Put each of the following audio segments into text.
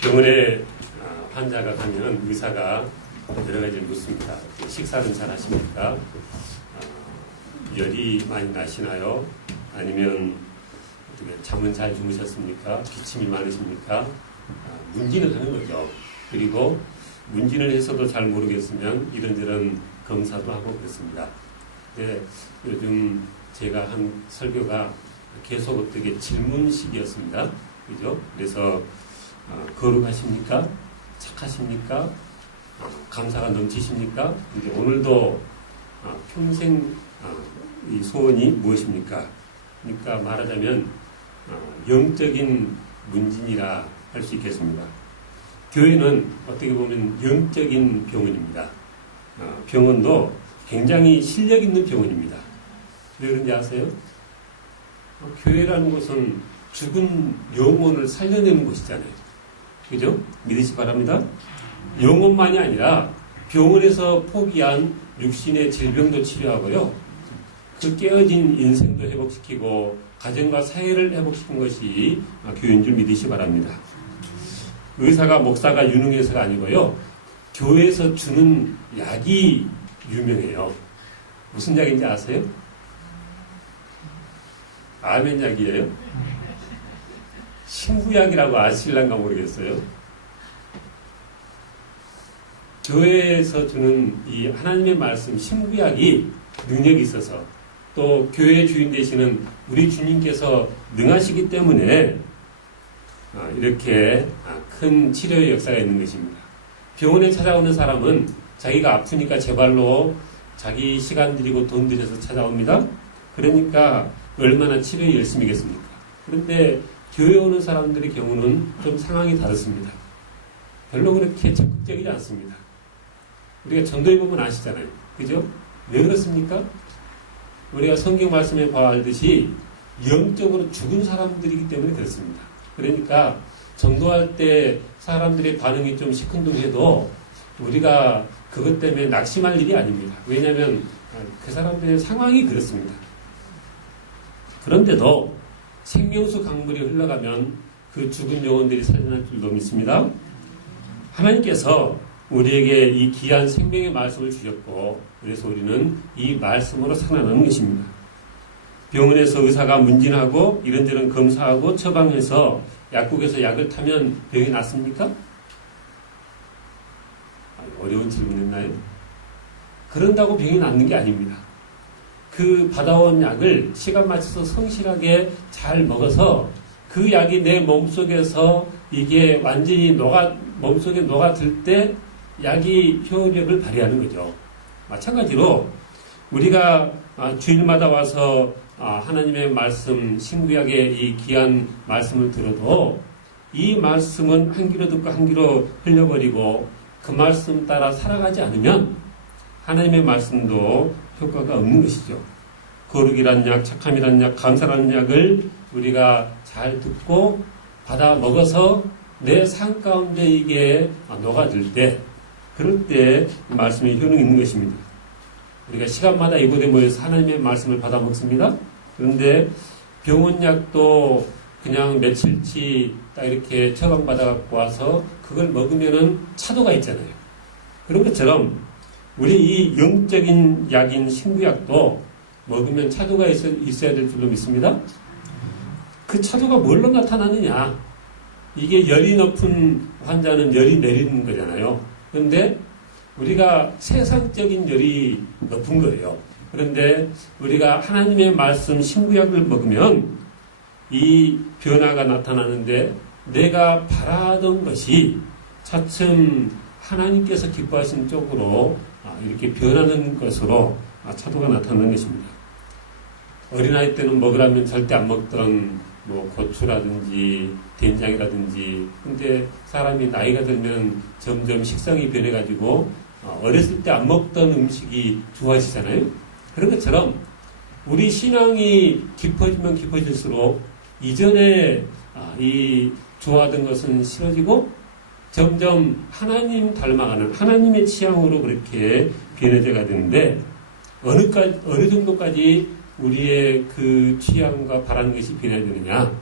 병원에 환자가 가면 의사가 여러 가지를 묻습니다. 식사는 잘 하십니까? 열이 많이 나시나요? 아니면 잠은 잘 주무셨습니까? 기침이 많으십니까? 문진을 하는 거죠. 그리고 문진을 해서도 잘 모르겠으면 이런저런 검사도 하고 그렇습니다. 근데 요즘 제가 한 설교가 계속 어떻게 질문식이었습니다. 그죠? 그래서 거룩하십니까? 착하십니까? 감사가 넘치십니까? 이제 오늘도 평생 이 소원이 무엇입니까? 그러니까 말하자면 영적인 문진이라 할 수 있겠습니다. 교회는 어떻게 보면 영적인 병원입니다. 병원도 굉장히 실력 있는 병원입니다. 왜 그런지 아세요? 교회라는 것은 죽은 영혼을 살려내는 곳이잖아요. 그죠? 믿으시 바랍니다. 영혼만이 아니라 병원에서 포기한 육신의 질병도 치료하고요. 그 깨어진 인생도 회복시키고 가정과 사회를 회복시킨 것이 교회인 줄 믿으시 바랍니다. 의사가 목사가 유능해서가 아니고요. 교회에서 주는 약이 유명해요. 무슨 약인지 아세요? 아멘 약이에요. 신구약이라고 아실란가 모르겠어요. 교회에서 주는 이 하나님의 말씀 신구약이 능력이 있어서 또 교회의 주인 되시는 우리 주님께서 능하시기 때문에 이렇게 큰 치료의 역사가 있는 것입니다. 병원에 찾아오는 사람은 자기가 아프니까 제발로 자기 시간 들이고 돈 들여서 찾아옵니다. 그러니까 얼마나 치료에 열심이겠습니까? 그런데 교회 오는 사람들의 경우는 좀 상황이 다릅니다. 별로 그렇게 적극적이지 않습니다. 우리가 전도에 보면 아시잖아요. 그죠? 왜 그렇습니까? 우리가 성경 말씀에 봐 알듯이 영적으로 죽은 사람들이기 때문에 그렇습니다. 그러니까 전도할 때 사람들의 반응이 좀 시큰둥해도 우리가 그것 때문에 낙심할 일이 아닙니다. 왜냐하면 그 사람들의 상황이 그렇습니다. 그런데도 생명수 강물이 흘러가면 그 죽은 영혼들이 살아날 줄도 믿습니다. 하나님께서 우리에게 이 귀한 생명의 말씀을 주셨고 그래서 우리는 이 말씀으로 살아나는 것입니다. 병원에서 의사가 문진하고 이런저런 검사하고 처방해서 약국에서 약을 타면 병이 낫습니까? 어려운 질문했나요? 그런다고 병이 낫는 게 아닙니다. 그 받아온 약을 시간 맞춰서 성실하게 잘 먹어서 그 약이 내 몸속에서 이게 완전히 몸속에 녹아들 때 약이 효력을 발휘하는 거죠. 마찬가지로 우리가 주일마다 와서 하나님의 말씀, 신구약의 이 귀한 말씀을 들어도 이 말씀은 한 귀로 듣고 한 귀로 흘려버리고 그 말씀 따라 살아가지 않으면 하나님의 말씀도 효과가 없는 것이죠. 거룩이란 약, 착함이란 약, 감사라는 약을 우리가 잘 듣고 받아 먹어서 내 삶 가운데 이게 녹아들 때 그럴 때 말씀이 효능이 있는 것입니다. 우리가 시간마다 이곳에 모여서 하나님의 말씀을 받아 먹습니다. 그런데 병원약도 그냥 며칠치 딱 이렇게 처방받아 갖고 와서 그걸 먹으면은 차도가 있잖아요. 그런 것처럼 우리 이 영적인 약인 신구약도 먹으면 차도가 있어야 될 줄로 믿습니다. 그 차도가 뭘로 나타나느냐? 이게 열이 높은 환자는 열이 내리는 거잖아요. 그런데 우리가 세상적인 열이 높은 거예요. 그런데 우리가 하나님의 말씀 신구약을 먹으면 이 변화가 나타나는데 내가 바라던 것이 차츰 하나님께서 기뻐하신 쪽으로 이렇게 변하는 것으로 차도가 나타나는 것입니다. 어린아이 때는 먹으라면 절대 안 먹던 고추라든지 된장이라든지 근데 사람이 나이가 들면 점점 식성이 변해가지고 어렸을 때 안 먹던 음식이 좋아지잖아요. 그런 것처럼 우리 신앙이 깊어지면 깊어질수록 이전에 이 좋아하던 것은 싫어지고 점점 하나님 닮아가는 하나님의 취향으로 그렇게 변해져가 되는데 어느 정도까지 우리의 그 취향과 바라는 것이 변해야 되느냐.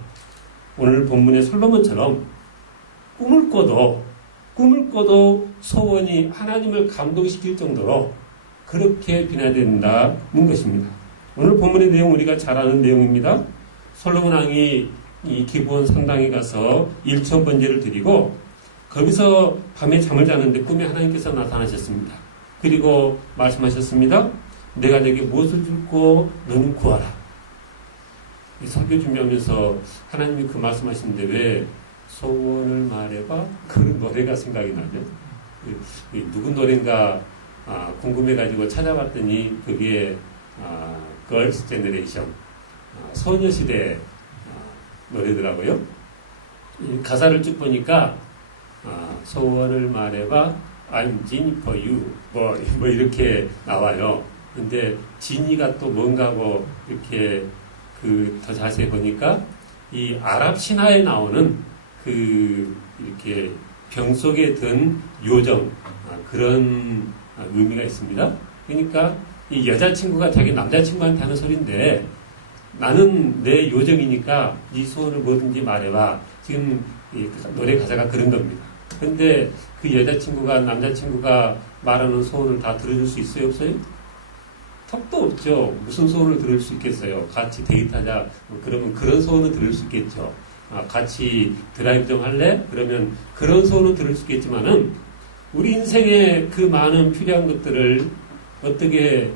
오늘 본문의 솔로몬처럼 꿈을 꿔도 소원이 하나님을 감동시킬 정도로 그렇게 변화된다는 것입니다. 오늘 본문의 내용 우리가 잘 아는 내용입니다. 솔로몬 왕이 이 기브온 산당에 가서 일천 번제를 드리고 거기서 밤에 잠을 자는데 꿈에 하나님께서 나타나셨습니다. 그리고 말씀하셨습니다. 내가 내게 무엇을 줄고 너는 구하라. 설교 준비하면서 하나님이 그 말씀하시는데 왜 소원을 말해봐? 그런 노래가 생각이 나죠. 누구 노래인가 궁금해가지고 찾아봤더니 그게 걸스 제너레이션 소녀시대 노래더라고요. 가사를 쭉 보니까 소원을 말해봐 I'm Genie for you 뭐 이렇게 나와요. 근데 지니가 또 뭔가 뭐 이렇게 더 자세히 보니까 이 아랍 신화에 나오는 이렇게 병 속에 든 요정 그런 의미가 있습니다. 그러니까 이 여자친구가 자기 남자친구한테 하는 소리인데 나는 내 요정이니까 네 소원을 뭐든지 말해봐. 지금 이 노래 가사가 그런 겁니다. 근데 그 여자친구가 남자친구가 말하는 소원을 다 들어줄 수 있어요? 없어요? 턱도 없죠. 무슨 소원을 들을 수 있겠어요? 같이 데이트하자. 그러면 그런 소원을 들을 수 있겠죠. 같이 드라이브 좀 할래? 그러면 그런 소원은 들을 수 있겠지만은 우리 인생에 그 많은 필요한 것들을 어떻게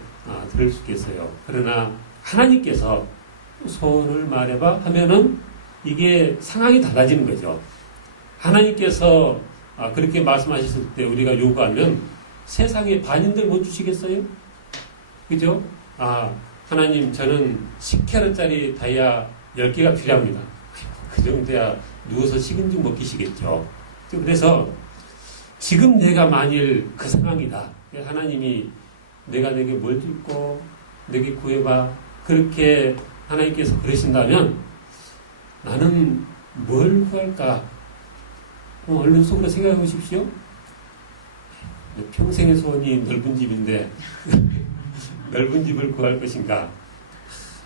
들을 수 있겠어요? 그러나 하나님께서 소원을 말해봐 하면은 이게 상황이 달라지는 거죠. 하나님께서 그렇게 말씀하셨을 때 우리가 요구하면 세상에 반인들 못 주시겠어요? 그죠? 하나님 저는 10캐럿짜리 다이아 10개가 필요합니다. 그 정도야 누워서 식은죽 먹기시겠죠. 그래서 지금 내가 만일 그 상황이다. 하나님이 내가 내게 뭘 줄고 내게 구해봐. 그렇게 하나님께서 그러신다면 나는 뭘 구할까? 얼른 속으로 생각해 보십시오. 평생의 소원이 넓은 집인데 넓은 집을 구할 것인가?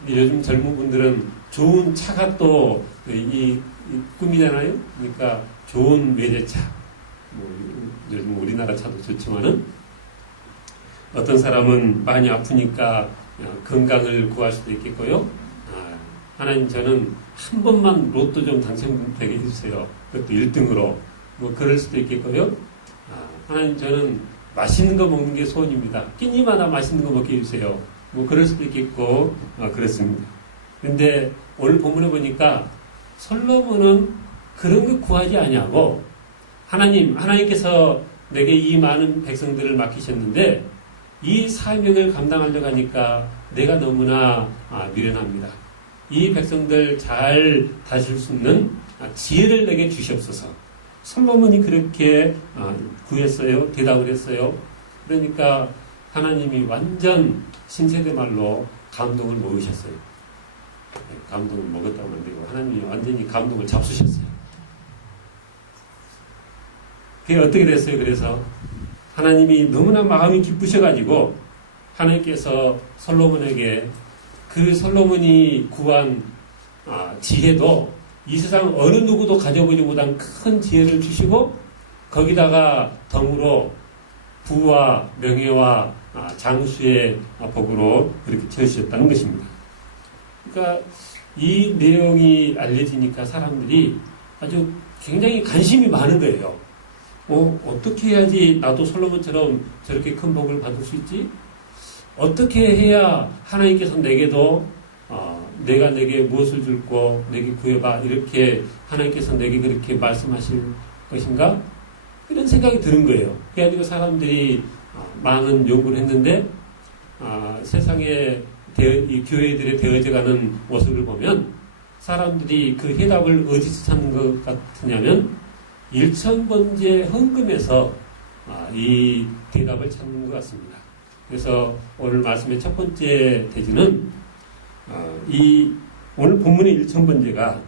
요즘 젊은 분들은 좋은 차가 또 이 꿈이잖아요. 그러니까 좋은 외제차. 요즘 우리나라 차도 좋지만은 어떤 사람은 많이 아프니까 건강을 구할 수도 있겠고요. 하나님 저는 한 번만 로또 좀 당첨되게 해주세요. 그것도 1등으로. 뭐 그럴 수도 있겠고요. 하나님 저는 맛있는 거 먹는 게 소원입니다. 끼니마다 맛있는 거 먹게 해주세요. 뭐 그럴 수도 있겠고 그렇습니다. 그런데 오늘 본문에 보니까 솔로몬은 그런 거 구하지 아니하고 하나님께서 내게 이 많은 백성들을 맡기셨는데 이 사명을 감당하려고 하니까 내가 너무나 미련합니다. 이 백성들 잘 다스릴 수 있는 지혜를 내게 주시옵소서. 솔로몬이 그렇게 구했어요. 대답을 했어요. 그러니까 하나님이 완전 신세대 말로 감동을 먹으셨어요. 감동을 먹었다고 안 되고 하나님이 완전히 감동을 잡수셨어요. 그게 어떻게 됐어요? 그래서 하나님이 너무나 마음이 기쁘셔가지고 하나님께서 솔로몬에게 그 솔로몬이 구한 지혜도 이 세상 어느 누구도 가져보지 못한 큰 지혜를 주시고 거기다가 덤으로 부와 명예와 장수의 복으로 그렇게 채우셨다는 것입니다. 그러니까 이 내용이 알려지니까 사람들이 아주 굉장히 관심이 많은 거예요. 어떻게 해야지 나도 솔로몬처럼 저렇게 큰 복을 받을 수 있지? 어떻게 해야 하나님께서 내게도 내가 내게 무엇을 줄고 내게 구해봐 이렇게 하나님께서 내게 그렇게 말씀하실 것인가? 이런 생각이 드는 거예요. 그래가지고 사람들이 많은 연구를 했는데 세상에 이 교회들에 되어져가는 모습을 보면 사람들이 그 해답을 어디서 찾는 것 같으냐면 일천번제 헌금에서 이 대답을 찾는 것 같습니다. 그래서 오늘 말씀의 첫 번째 대지는 오늘 본문의 일천번제가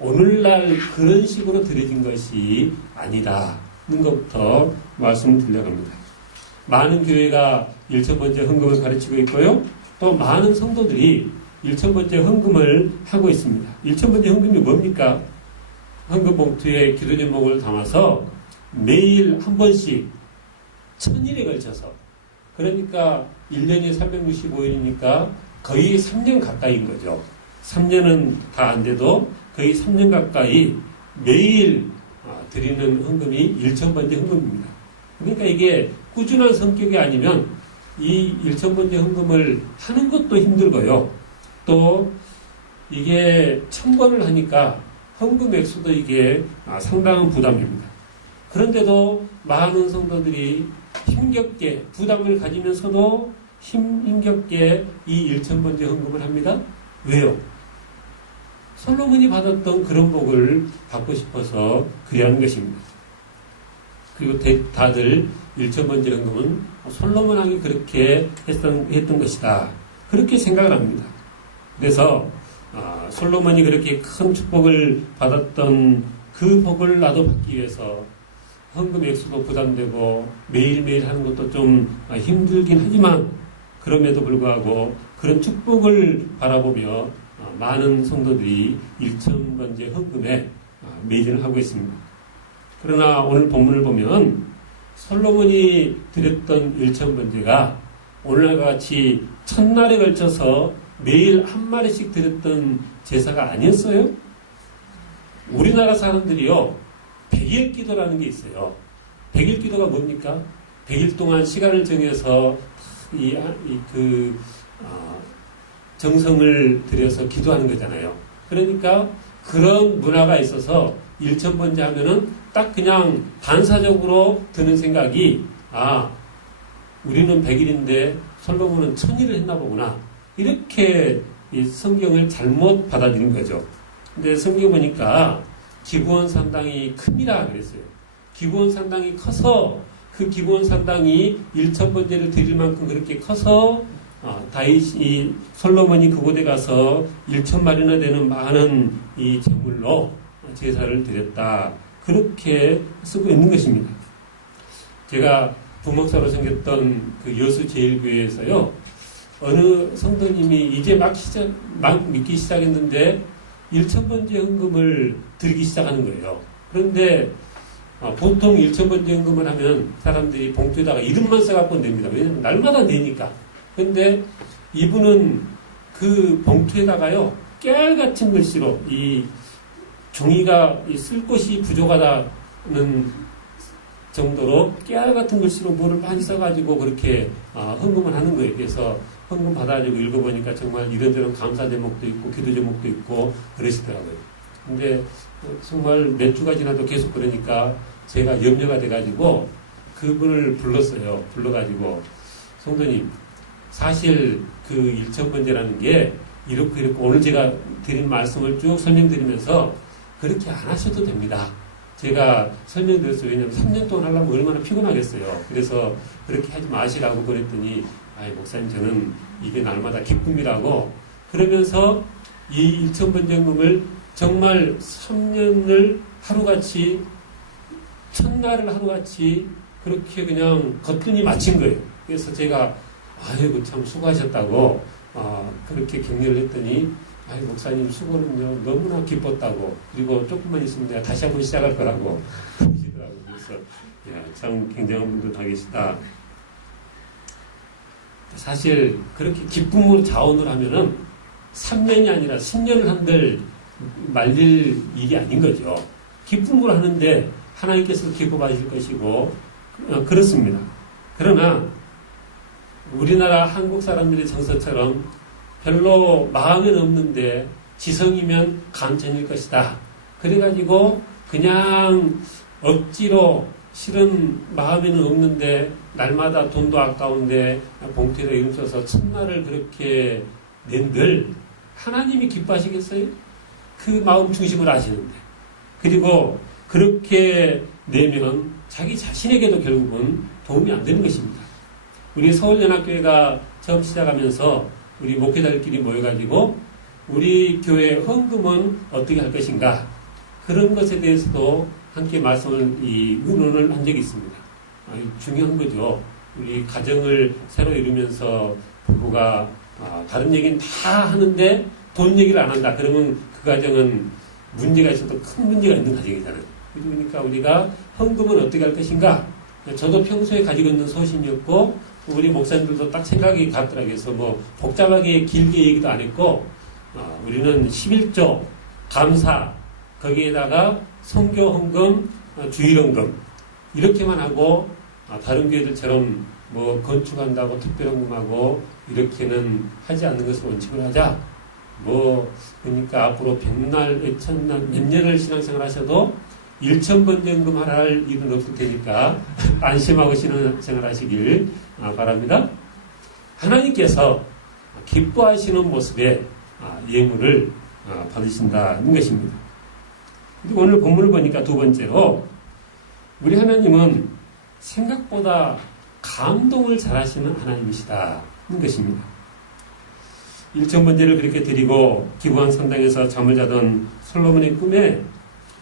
오늘날 그런 식으로 드려진 것이 아니라는 것부터 말씀을 드려갑니다. 많은 교회가 일천번제 헌금을 가르치고 있고요. 또 많은 성도들이 일천번제 헌금을 하고 있습니다. 일천번제 헌금이 뭡니까? 헌금 봉투에 기도 제목을 담아서 매일 한 번씩 1000일에 걸쳐서, 그러니까 1년이 365일이니까 거의 3년 가까이인 거죠. 3년은 다 안 돼도 거의 3년 가까이 매일 드리는 헌금이 1000번째 헌금입니다. 그러니까 이게 꾸준한 성격이 아니면 이 1000번째 헌금을 하는 것도 힘들고요. 또 이게 1000번을 하니까 헌금 액수도 이게 상당한 부담입니다. 그런데도 많은 성도들이 힘겹게 부담을 가지면서도 힘겹게 이 1000번째 헌금을 합니다. 왜요? 솔로몬이 받았던 그런 복을 받고 싶어서 그리 하는 것입니다. 그리고 다들 1000번째 헌금은 솔로몬 왕이 그렇게 했던 것이다. 그렇게 생각을 합니다. 그래서 솔로몬이 그렇게 큰 축복을 받았던 그 복을 나도 받기 위해서 헌금 액수도 부담되고 매일매일 하는 것도 좀 힘들긴 하지만 그럼에도 불구하고 그런 축복을 바라보며 많은 성도들이 1000번째 헌금에 매진을 하고 있습니다. 그러나 오늘 본문을 보면 솔로몬이 드렸던 1000번째가 오늘과 같이 첫날에 걸쳐서 매일 한 마리씩 드렸던 제사가 아니었어요. 우리나라 사람들이요, 100일 기도라는 게 있어요. 100일 기도가 뭡니까? 100일 동안 시간을 정해서 정성을 들여서 기도하는 거잖아요. 그러니까 그런 문화가 있어서 1000번째 하면은 딱 그냥 반사적으로 드는 생각이, 우리는 100일인데 솔로몬은 1000일을 했나 보구나. 이렇게 이 성경을 잘못 받아들인 거죠. 근데 성경 보니까 기브온 산당이 큽니다 그랬어요. 기브온 산당이 커서 그 기브온 산당이 1000번째를 드릴 만큼 그렇게 커서 다윗이 솔로몬이 그곳에 가서 1000마리나 되는 많은 이 제물로 제사를 드렸다. 그렇게 쓰고 있는 것입니다. 제가 부목사로 생겼던 그 여수제일교회에서요, 어느 성도님이 이제 막 믿기 시작했는데 1000번째 헌금을 드리기 시작하는 거예요. 그런데 보통 1000번째 헌금을 하면 사람들이 봉투에다가 이름만 써갖고 냅니다. 왜냐하면 날마다 내니까. 그런데 이분은 그 봉투에다가요, 깨알같은 글씨로 이 종이가 쓸 곳이 부족하다는 정도로 깨알같은 글씨로 뭐를 많이 써가지고 그렇게 헌금을 하는 거예요. 그래서 헌금 받아가지고 읽어보니까 정말 이런저런 감사 제목도 있고 기도 제목도 있고 그러시더라고요. 근데 정말 몇 주가 지나도 계속 그러니까 제가 염려가 돼가지고 그분을 불렀어요. 불러가지고 성도님, 사실 그 1000번째라는 게 이렇게 오늘 제가 드린 말씀을 쭉 설명드리면서 그렇게 안 하셔도 됩니다. 제가 설명드렸어요. 왜냐하면 3년 동안 하려면 얼마나 피곤하겠어요. 그래서 그렇게 하지 마시라고 그랬더니, 목사님, 저는 이게 날마다 기쁨이라고 그러면서 이 1000번째 헌금을 정말 3년을 하루같이, 첫날을 하루같이 그렇게 그냥 거뜬히 마친 거예요. 그래서 제가 참 수고하셨다고 그렇게 격려를 했더니, 목사님 수고는요 너무나 기뻤다고, 그리고 조금만 있으면 내가 다시 한번 시작할 거라고 그러시더라고요. 그래서 참 굉장한 분도 다 계시다. 사실 그렇게 기쁨으로 자원을 하면은 3년이 아니라 10년을 한들 말릴 일이 아닌 거죠. 기쁨으로 하는데 하나님께서 기뻐 받으실 것이고 그렇습니다. 그러나 우리나라 한국 사람들의 정서처럼 별로 마음에는 없는데 지성이면 감천일 것이다. 그래가지고 그냥 억지로, 실은 마음에는 없는데 날마다 돈도 아까운데 봉투에다 이름 써서 첫날을 그렇게 낸들 하나님이 기뻐하시겠어요? 그 마음 중심을 아시는데. 그리고 그렇게 내면 자기 자신에게도 결국은 도움이 안 되는 것입니다. 우리 서울연합교회가 처음 시작하면서 우리 목회자들끼리 모여가지고 우리 교회 헌금은 어떻게 할 것인가, 그런 것에 대해서도 함께 의논을 한 적이 있습니다. 중요한 거죠. 우리 가정을 새로 이루면서 부부가 다른 얘기는 다 하는데 돈 얘기를 안 한다. 그러면 그 가정은 문제가 있어도 큰 문제가 있는 가정이잖아요. 그러니까 우리가 헌금은 어떻게 할 것인가? 저도 평소에 가지고 있는 소신이었고 우리 목사님들도 딱 생각이 같더라고요. 그래서 뭐 복잡하게 길게 얘기도 안 했고 우리는 11조 감사 거기에다가 선교 헌금 주일 헌금 이렇게만 하고 다른 교회들처럼 뭐 건축한다고 특별 헌금하고 이렇게는 하지 않는 것을 원칙으로 하자. 뭐 그러니까 앞으로 100날, 1000날 몇 년을 신앙생활 하셔도 1000번 연금할 일은 없을 테니까 안심하고 신앙생활 하시길 바랍니다. 하나님께서 기뻐하시는 모습의 예물을 받으신다는 것입니다. 오늘 본문을 보니까 두 번째로 우리 하나님은 생각보다 감동을 잘하시는 하나님이시다는 것입니다. 1000번제를 그렇게 드리고 기부한 성당에서 잠을 자던 솔로몬의 꿈에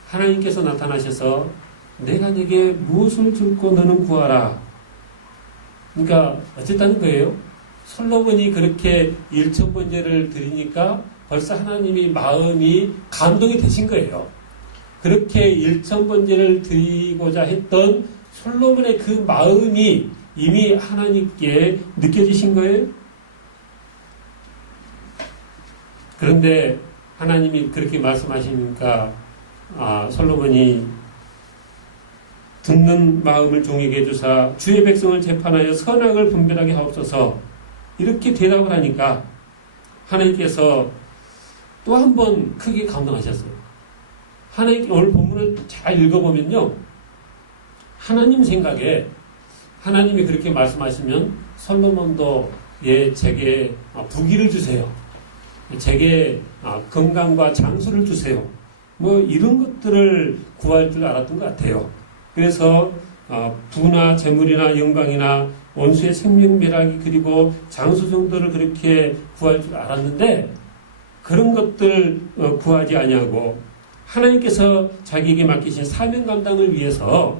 하나님께서 나타나셔서 내가 네게 무엇을 줄고 너는 구하라. 그러니까 어쨌다는 거예요. 솔로몬이 그렇게 1000번제를 드리니까 벌써 하나님이 마음이 감동이 되신 거예요. 그렇게 1000번제를 드리고자 했던 솔로몬의 그 마음이 이미 하나님께 느껴지신 거예요. 그런데 하나님이 그렇게 말씀하시니까 솔로몬이 듣는 마음을 종에게 주사 주의 백성을 재판하여 선악을 분별하게 하옵소서 이렇게 대답을 하니까 하나님께서 또 한 번 크게 감동하셨어요. 하나님 오늘 본문을 잘 읽어보면요. 하나님 생각에 하나님이 그렇게 말씀하시면 솔로몬도 제게 부귀를 주세요. 제게 건강과 장수를 주세요. 뭐 이런 것들을 구할 줄 알았던 것 같아요. 그래서 부나 재물이나 영광이나 원수의 생명멸하기 그리고 장수 정도를 그렇게 구할 줄 알았는데 그런 것들 구하지 아니하고 하나님께서 자기에게 맡기신 사명 감당을 위해서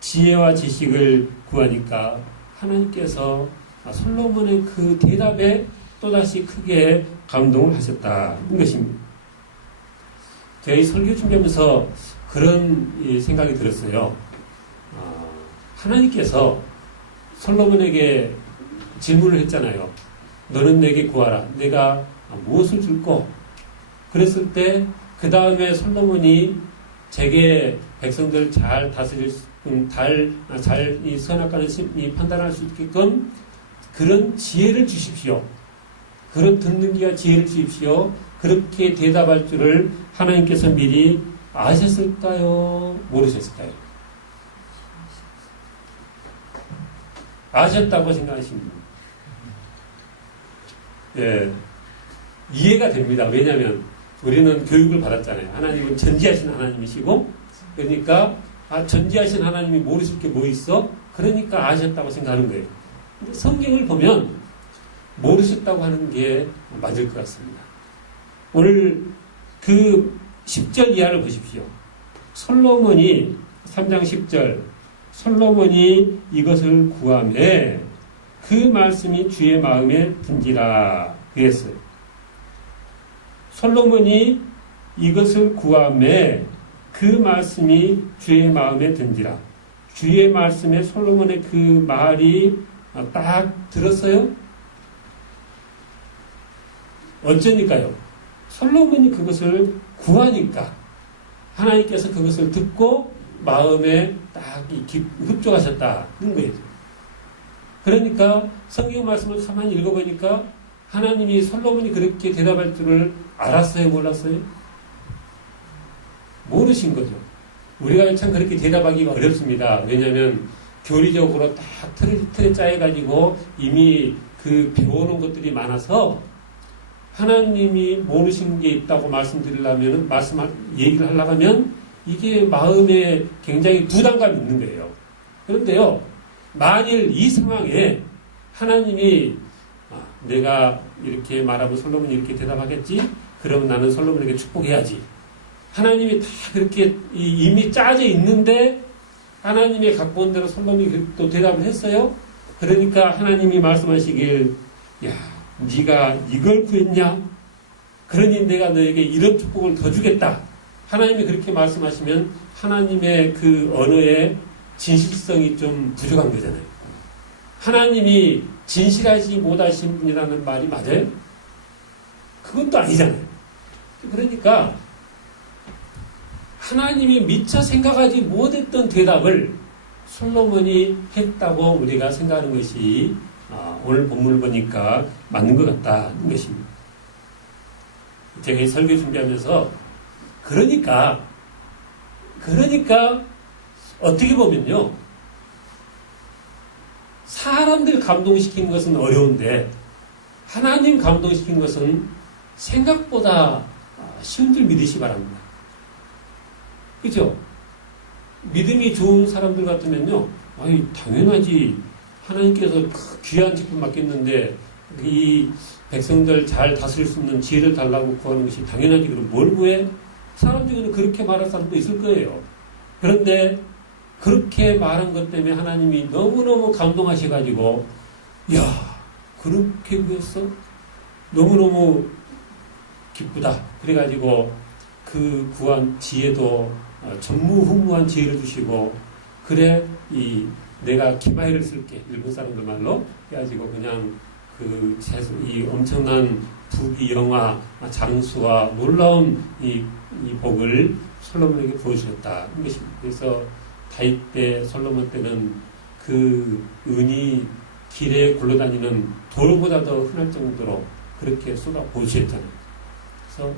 지혜와 지식을 구하니까 하나님께서 솔로몬의 그 대답에 또다시 크게 감동을 하셨다는 것입니다. 제가 이 설교 준비하면서 그런 생각이 들었어요. 하나님께서 솔로몬에게 질문을 했잖아요. 너는 내게 구하라. 내가 무엇을 줄꼬? 그랬을 때 그 다음에 솔로몬이 제게 백성들 잘 다스릴 잘 이 선악과를 판단할 수 있게끔 그런 지혜를 주십시오. 그런 듣는 귀와 지혜를 주십시오. 그렇게 대답할 줄을 하나님께서 미리 아셨을까요? 모르셨을까요? 아셨다고 생각하십니다. 예, 이해가 됩니다. 왜냐하면 우리는 교육을 받았잖아요. 하나님은 전지하신 하나님이시고 그러니까 전지하신 하나님이 모르실 게 뭐 있어? 그러니까 아셨다고 생각하는 거예요. 근데 성경을 보면 모르셨다고 하는 게 맞을 것 같습니다. 오늘 그 10절 이하를 보십시오. 솔로몬이 3장 10절 솔로몬이 이것을 구하매 그 말씀이 주의 마음에 든지라 그랬어요. 솔로몬이 이것을 구하매 그 말씀이 주의 마음에 든지라. 주의 말씀에 솔로몬의 그 말이 딱 들었어요? 어쩌니까요? 솔로몬이 그것을 구하니까 하나님께서 그것을 듣고 마음에 딱 흡족하셨다는 거예요. 그러니까 성경 말씀을 가만히 읽어보니까 하나님이 솔로몬이 그렇게 대답할 줄을 알았어요? 몰랐어요? 모르신 거죠. 우리가 참 그렇게 대답하기가 어렵습니다. 왜냐하면 교리적으로 딱 틀에 짜여가지고 이미 그 배워놓은 것들이 많아서 하나님이 모르신 게 있다고 말씀드리려면 얘기를 하려고 하면 이게 마음에 굉장히 부담감이 있는 거예요. 그런데요, 만일 이 상황에 하나님이 내가 이렇게 말하면 솔로몬이 이렇게 대답하겠지? 그러면 나는 솔로몬에게 축복해야지. 하나님이 다 그렇게 이미 짜져 있는데 하나님이 갖고 온 대로 솔로몬이 또 대답을 했어요. 그러니까 하나님이 말씀하시길 야, 네가 이걸 구했냐? 그러니 내가 너에게 이런 축복을 더 주겠다. 하나님이 그렇게 말씀하시면 하나님의 그 언어의 진실성이 좀 부족한 거잖아요. 하나님이 진실하지 못하신 분이라는 말이 맞아요? 그것도 아니잖아요. 그러니까 하나님이 미처 생각하지 못했던 대답을 솔로몬이 했다고 우리가 생각하는 것이 오늘 본문을 보니까 맞는 것 같다는 것입니다. 제가 이 설교 준비하면서 그러니까 어떻게 보면요, 사람들 감동시키는 것은 어려운데 하나님 감동시키는 것은 생각보다 쉬운 줄 믿으시 바랍니다. 그죠? 믿음이 좋은 사람들 같으면요, 아니 당연하지, 하나님께서 귀한 직분 맡겼는데 이 백성들 잘 다스릴 수 있는 지혜를 달라고 구하는 것이 당연하지, 그럼 뭘 구해? 사람 중에는 그렇게 말할 사람도 있을 거예요. 그런데 그렇게 말한 것 때문에 하나님이 너무너무 감동하셔가지고, 야, 그렇게 구했어? 너무너무 기쁘다. 그래가지고 그 구한 지혜도 전무후무한 지혜를 주시고, 그래, 내가 기마이를 쓸게. 일본 사람들 말로 해가지고 그냥 이 엄청난 부귀, 영화, 장수와 놀라운 이 복을 솔로몬에게 부어주셨다는 것입니다. 그래서 다윗 때, 솔로몬 때는 그 은이 길에 굴러다니는 돌보다 더 흔할 정도로 그렇게 쏟아 부으셨잖아요. 그래서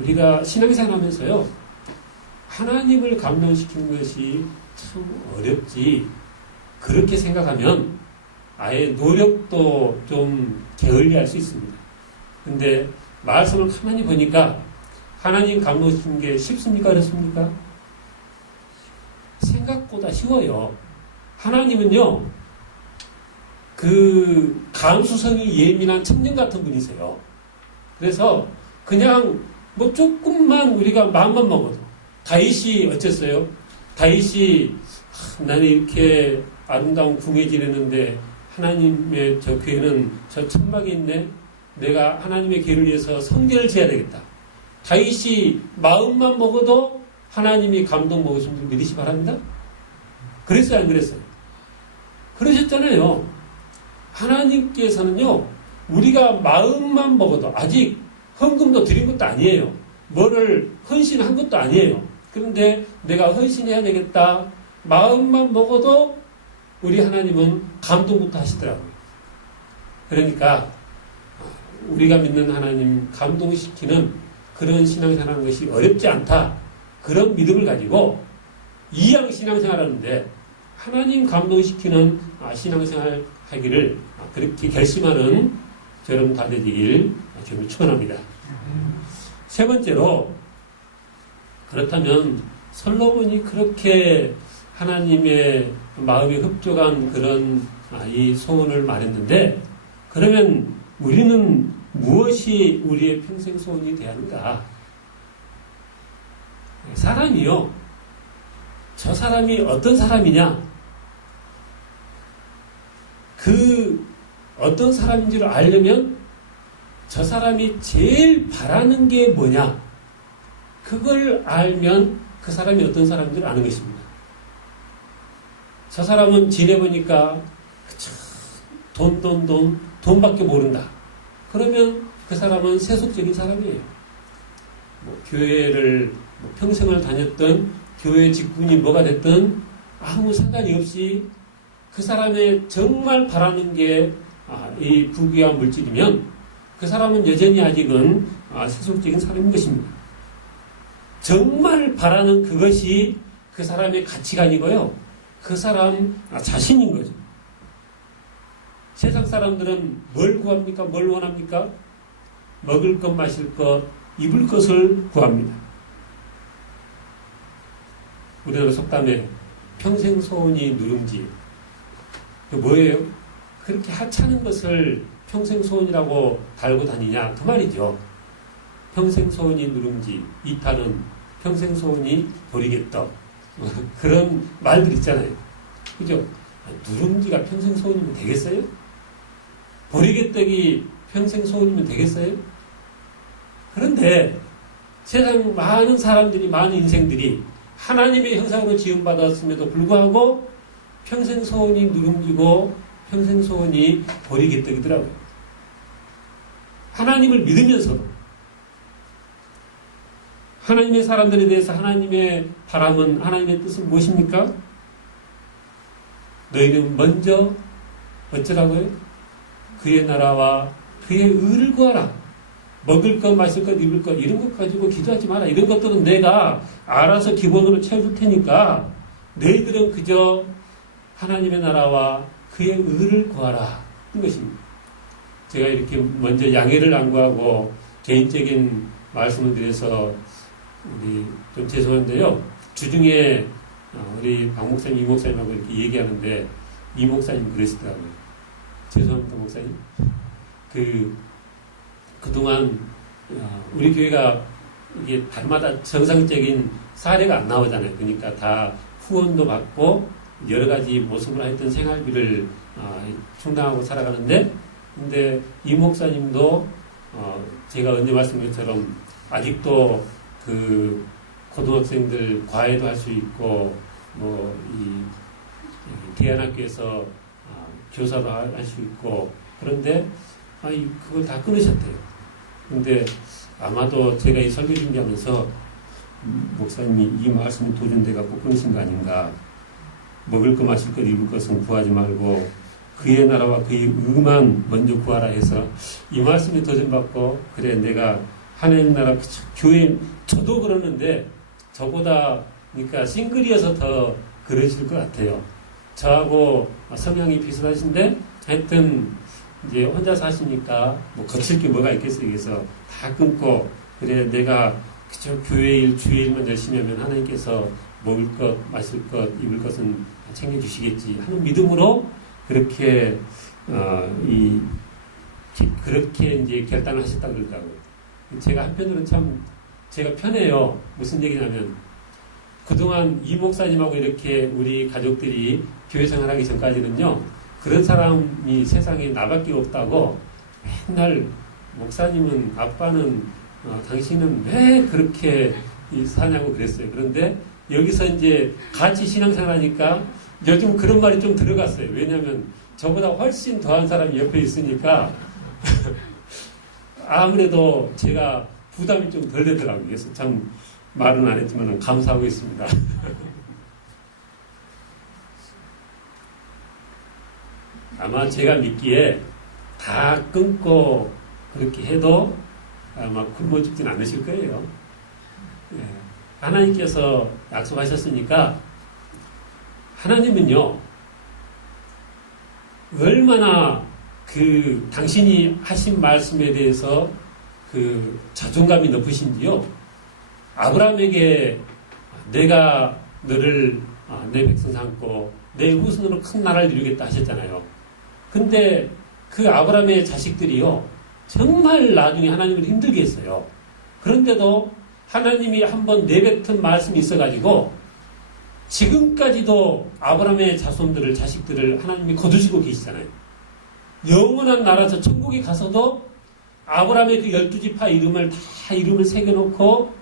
우리가 신앙생활 하면서요, 하나님을 감동시키는 것이 참 어렵지, 그렇게 생각하면 아예 노력도 좀 게을리할 수 있습니다. 근데 말씀을 가만히 보니까 하나님 감동시키는 게 쉽습니까? 어렵습니까? 생각보다 쉬워요. 하나님은요, 그 감수성이 예민한 청년 같은 분이세요. 그래서 그냥 뭐 조금만 우리가 마음만 먹어도, 다윗이 어쨌어요? 다윗이 나는 이렇게 아름다운 궁에 지내는데 하나님의 저 궤는 저 천막에 있네. 내가 하나님의 궤를 위해서 성전을 지어야 되겠다. 다윗이 마음만 먹어도 하나님이 감동 먹으신 줄 믿으시 바랍니다. 그랬어요, 안 그랬어요? 그러셨잖아요. 하나님께서는요, 우리가 마음만 먹어도, 아직 헌금도 드린 것도 아니에요. 뭐를 헌신한 것도 아니에요. 그런데 내가 헌신해야 되겠다, 마음만 먹어도 우리 하나님은 감동부터 하시더라고요. 그러니까 우리가 믿는 하나님 감동시키는 그런 신앙생활하는 것이 어렵지 않다, 그런 믿음을 가지고 이양 신앙생활 하는데 하나님 감동시키는 신앙생활 하기를 그렇게 결심하는 저런 다 되길 저는 축원합니다. 세 번째로, 그렇다면 솔로몬이 그렇게 하나님의 마음에 흡족한 그런 이 소원을 말했는데, 그러면 우리는 무엇이 우리의 평생 소원이 되어야 하는가? 사람이요, 저 사람이 어떤 사람이냐, 그 어떤 사람인 줄 알려면 저 사람이 제일 바라는 게 뭐냐, 그걸 알면 그 사람이 어떤 사람인 줄 아는 것입니다. 저 사람은 지내보니까 돈밖에 모른다. 그러면 그 사람은 세속적인 사람이에요. 교회를 평생을 다녔던, 교회 직분이 뭐가 됐든 아무 상관이 없이 그 사람의 정말 바라는 게 이 부귀와 물질이면 그 사람은 여전히 아직은 세속적인 사람인 것입니다. 정말 바라는 그것이 그 사람의 가치관이고요, 그 사람 자신인 거죠. 세상 사람들은 뭘 구합니까? 뭘 원합니까? 먹을 것, 마실 것, 입을 것을 구합니다. 우리나라 속담에 평생 소원이 누룽지. 그 뭐예요? 그렇게 하찮은 것을 평생 소원이라고 달고 다니냐, 그 말이죠. 평생 소원이 누룽지, 이파는 평생 소원이 보리개떡. 그런 말들 있잖아요. 그죠? 누룽지가 평생 소원이면 되겠어요? 보리개떡이 평생 소원이면 되겠어요? 그런데 세상 많은 사람들이, 많은 인생들이 하나님의 형상으로 지음받았음에도 불구하고 평생 소원이 누름지고 평생 소원이 버리겠더라고요. 하나님을 믿으면서도 하나님의 사람들에 대해서 하나님의 바람은, 하나님의 뜻은 무엇입니까? 너희는 먼저 어쩌라고요? 그의 나라와 그의 의를 구하라. 먹을 것, 마실 것, 입을 것, 이런 것 가지고 기도하지 마라. 이런 것들은 내가 알아서 기본으로 채워줄 테니까 너희들은 그저 하나님의 나라와 그의 의를 구하라. 이런 것입니다. 제가 이렇게 먼저 양해를 안구하고 개인적인 말씀을 드려서 우리 좀 죄송한데요. 주중에 우리 박 목사님, 이 목사님하고 이렇게 얘기하는데 이 목사님 그러시더라고요. 죄송합니다, 목사님. 그동안 우리 교회가 이게 달마다 정상적인 사례가 안 나오잖아요. 그러니까 다 후원도 받고 여러 가지 모습으로 하여튼 생활비를 충당하고 살아가는데, 근데 이 목사님도 제가 언제 말씀드린 것처럼 아직도 그 고등학생들 과외도 할 수 있고 뭐 이 대안학교에서 교사도 할 수 있고, 그런데 그걸 다 끊으셨대요. 근데 아마도 제가 이 설교 준비하면서 목사님이 이 말씀이 도전돼갖고 끊으신 거 아닌가. 먹을 것, 마실 것, 입을 것은 구하지 말고 그의 나라와 그의 의만 먼저 구하라 해서 이 말씀이 도전받고, 그래 내가 하나님 나라 교회, 저도 그러는데 저보다 그러니까 싱글이어서 더 그러실 것 같아요. 저하고 성향이 비슷하신데 하여튼 이제 혼자 사시니까 뭐 거칠 게 뭐가 있겠어요. 그래서 다 끊고, 그래 내가 그저 교회 일, 주의 일만 열심히 하면 하나님께서 먹을 것, 마실 것, 입을 것은 챙겨주시겠지 하는 믿음으로 그렇게 그렇게 이제 결단을 하셨다 그러더라고요. 제가 한편으로는 참 제가 편해요. 무슨 얘기냐면 그동안 이 목사님하고 이렇게 우리 가족들이 교회 생활하기 전까지는요, 그런 사람이 세상에 나밖에 없다고 맨날 목사님은, 아빠는, 당신은 왜 그렇게 사냐고 그랬어요. 그런데 여기서 이제 같이 신앙생활 하니까 요즘 그런 말이 좀 들어갔어요. 왜냐하면 저보다 훨씬 더한 사람이 옆에 있으니까 아무래도 제가 부담이 좀 덜 되더라고요. 그래서 참 말은 안 했지만 감사하고 있습니다. 아마 제가 믿기에 다 끊고 그렇게 해도 아마 굶어 죽진 않으실 거예요. 예. 하나님께서 약속하셨으니까, 하나님은요, 얼마나 당신이 하신 말씀에 대해서 자존감이 높으신지요. 아브라함에게 내가 너를 내 백성 삼고 내 후손으로 큰 나라를 이루겠다 하셨잖아요. 근데 그 아브라함의 자식들이요, 정말 나중에 하나님을 힘들게 했어요. 그런데도 하나님이 한번 내뱉은 말씀이 있어가지고 지금까지도 아브라함의 자식들을 하나님이 거두시고 계시잖아요. 영원한 나라, 저 천국에 가서도 아브라함의 그 12지파 이름을 새겨놓고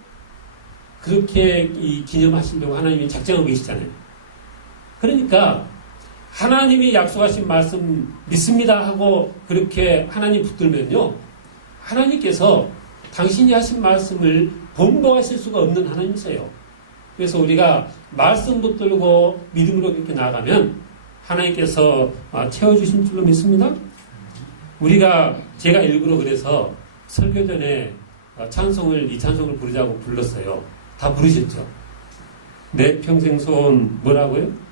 그렇게 기념하시려고 하나님이 작정하고 계시잖아요. 그러니까 하나님이 약속하신 말씀 믿습니다 하고 그렇게 하나님 붙들면요, 하나님께서 당신이 하신 말씀을 번복하실 수가 없는 하나님이세요. 그래서 우리가 말씀 붙들고 믿음으로 그렇게 나아가면 하나님께서 채워주신 줄로 믿습니다. 제가 일부러 그래서 설교 전에 이 찬송을 부르자고 불렀어요. 다 부르셨죠? 내 평생 소원 뭐라고요?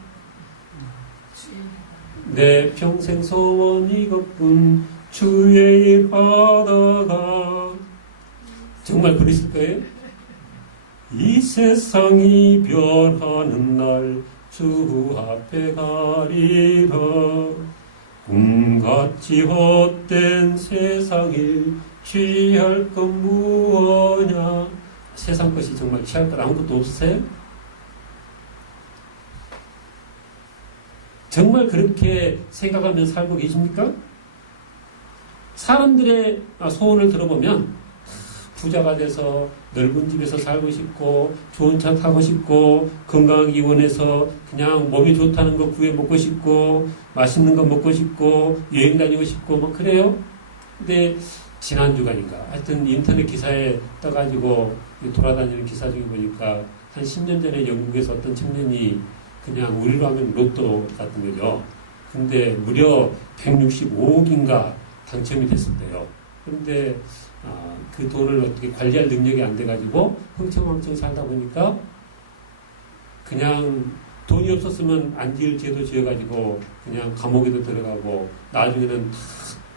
내 평생 소원 이것뿐, 주의 일 하다가. 정말 그러실 거예요? 이 세상이 변하는 날 주 앞에 가리라. 꿈같이 헛된 세상일 취할 것 무엇냐. 세상 것이 정말 취할 것 아무것도 없으세요? 정말 그렇게 생각하면서 살고 계십니까? 사람들의 소원을 들어보면 부자가 돼서 넓은 집에서 살고 싶고 좋은 차 타고 싶고 건강하기 원해서 그냥 몸이 좋다는 거 구해 먹고 싶고 맛있는 거 먹고 싶고 여행 다니고 싶고 뭐 그래요. 근데 지난 주간인가 하여튼 인터넷 기사에 떠가지고 돌아다니는 기사 중에 보니까 한 10년 전에 영국에서 어떤 청년이 그냥 우리로 하면 로또 같은 거죠. 근데 무려 165억인가 당첨이 됐었대요. 그런데 그 돈을 어떻게 관리할 능력이 안 돼가지고 흥청망청 살다 보니까 그냥 돈이 없었으면 안 지을 죄도 지어가지고 그냥 감옥에도 들어가고 나중에는 다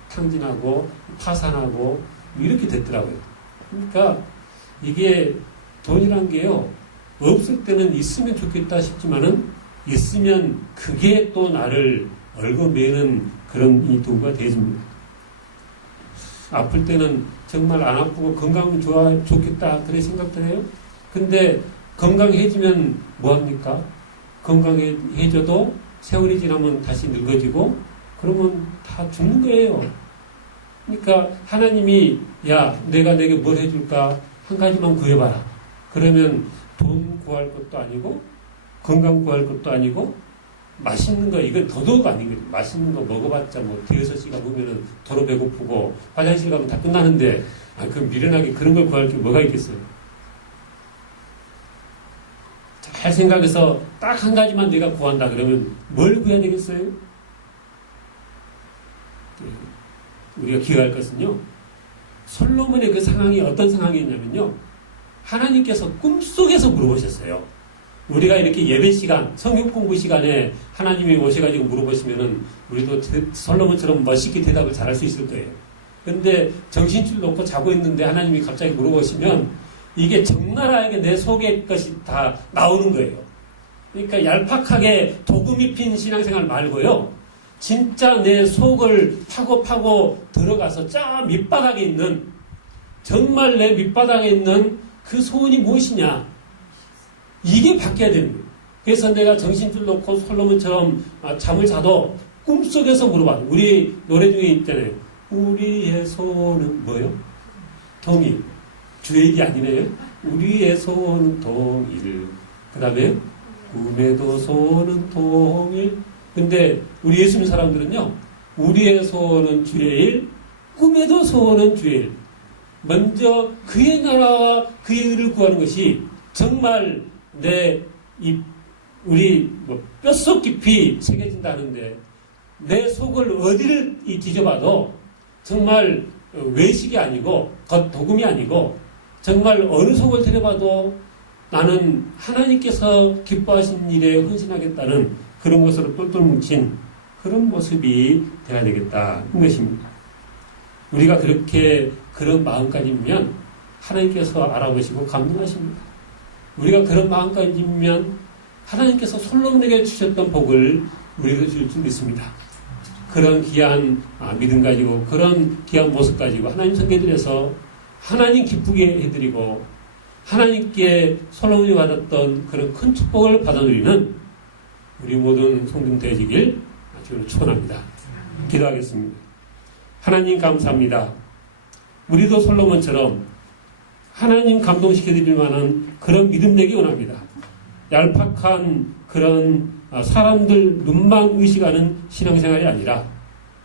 탕진하고 파산하고 이렇게 됐더라고요. 그러니까 이게 돈이란 게요. 없을 때는 있으면 좋겠다 싶지만은 있으면 그게 또 나를 얽어매는 그런 이 도구가 되어집니다. 아플 때는 정말 안 아프고 건강 좋겠다 그래 생각들 해요. 근데 건강해지면 뭐합니까? 건강해져도 세월이 지나면 다시 늙어지고 그러면 다 죽는 거예요. 그러니까 하나님이 야 내가 내게 뭘 해줄까 한 가지만 구해봐라. 그러면 돈 구할 것도 아니고 건강 구할 것도 아니고 맛있는 거 이건 더더욱 아닌 거죠. 맛있는 거 먹어봤자 뭐 대여섯 시간 보면은 도로 배고프고 화장실 가면 다 끝나는데 그 미련하게 그런 걸 구할 게 뭐가 있겠어요. 잘 생각해서 딱 한 가지만 내가 구한다 그러면 뭘 구해야 되겠어요? 우리가 기억할 것은요. 솔로몬의 그 상황이 어떤 상황이었냐면요. 하나님께서 꿈속에서 물어보셨어요. 우리가 이렇게 예배 시간, 성경 공부 시간에 하나님이 오셔가지고 물어보시면은 우리도 솔로몬처럼 멋있게 대답을 잘할 수 있을 거예요. 그런데 정신줄 놓고 자고 있는데 하나님이 갑자기 물어보시면 이게 적나라하게 내 속의 것이 다 나오는 거예요. 그러니까 얄팍하게 도금 입힌 신앙생활 말고요. 진짜 내 속을 파고 들어가서 저 밑바닥에 있는 정말 내 밑바닥에 있는 그 소원이 무엇이냐 이게 바뀌어야 되는 거예요. 그래서 내가 정신줄 놓고 솔로몬처럼 잠을 자도 꿈속에서 물어봐. 우리 노래 중에 있잖아요. 우리의 소원은 뭐요? 동일. 주 얘기 아니네요. 우리의 소원은 동일. 그 다음에 꿈에도 소원은 동일. 근데 우리 예수 믿는 사람들은요. 우리의 소원은 주의 일, 꿈에도 소원은 주의 일. 먼저 그의 나라와 그의 의를 구하는 것이 정말 우리 뼛속 깊이 새겨진다는데 내 속을 어디를 뒤져봐도 정말 외식이 아니고 겉도금이 아니고 정말 어느 속을 들여봐도 나는 하나님께서 기뻐하신 일에 헌신하겠다는 그런 것으로 똘똘 뭉친 그런 모습이 되어야 되겠다는 것입니다. 우리가 그렇게 그런 마음가짐이면 하나님께서 알아보시고 감동하십니다. 우리가 그런 마음가짐이면 하나님께서 솔로몬에게 주셨던 복을 우리도 줄 줄 믿습니다. 그런 귀한 믿음 가지고 그런 귀한 모습 가지고 하나님 섬겨드려서 하나님 기쁘게 해드리고 하나님께 솔로몬이 받았던 그런 큰 축복을 받아 누리는 우리 모든 성도 되시길 주로 축원합니다. 기도하겠습니다. 하나님 감사합니다. 우리도 솔로몬처럼 하나님 감동시켜드릴 만한 그런 믿음 되기 원합니다. 얄팍한 그런 사람들 눈만 의식하는 신앙생활이 아니라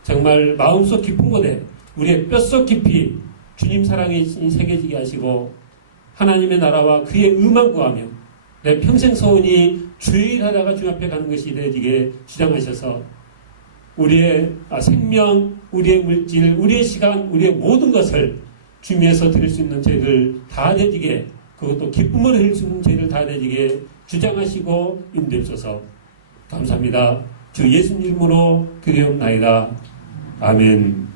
정말 마음속 깊은 곳에 우리의 뼛속 깊이 주님 사랑이 새겨지게 하시고 하나님의 나라와 그의 의만 구하며 내 평생 소원이 주의 일 하다가 주님 앞에 가는 것이 되어지게 주장하셔서 우리의 생명, 우리의 물질, 우리의 시간, 우리의 모든 것을 주님에서 드릴 수 있는 죄를 다 되지게 그것도 기쁨을 흘릴 수 있는 죄를 다 되지게 주장하시고 인도해주셔서 감사합니다. 주 예수님 이름으로 기도하옵나이다. 아멘.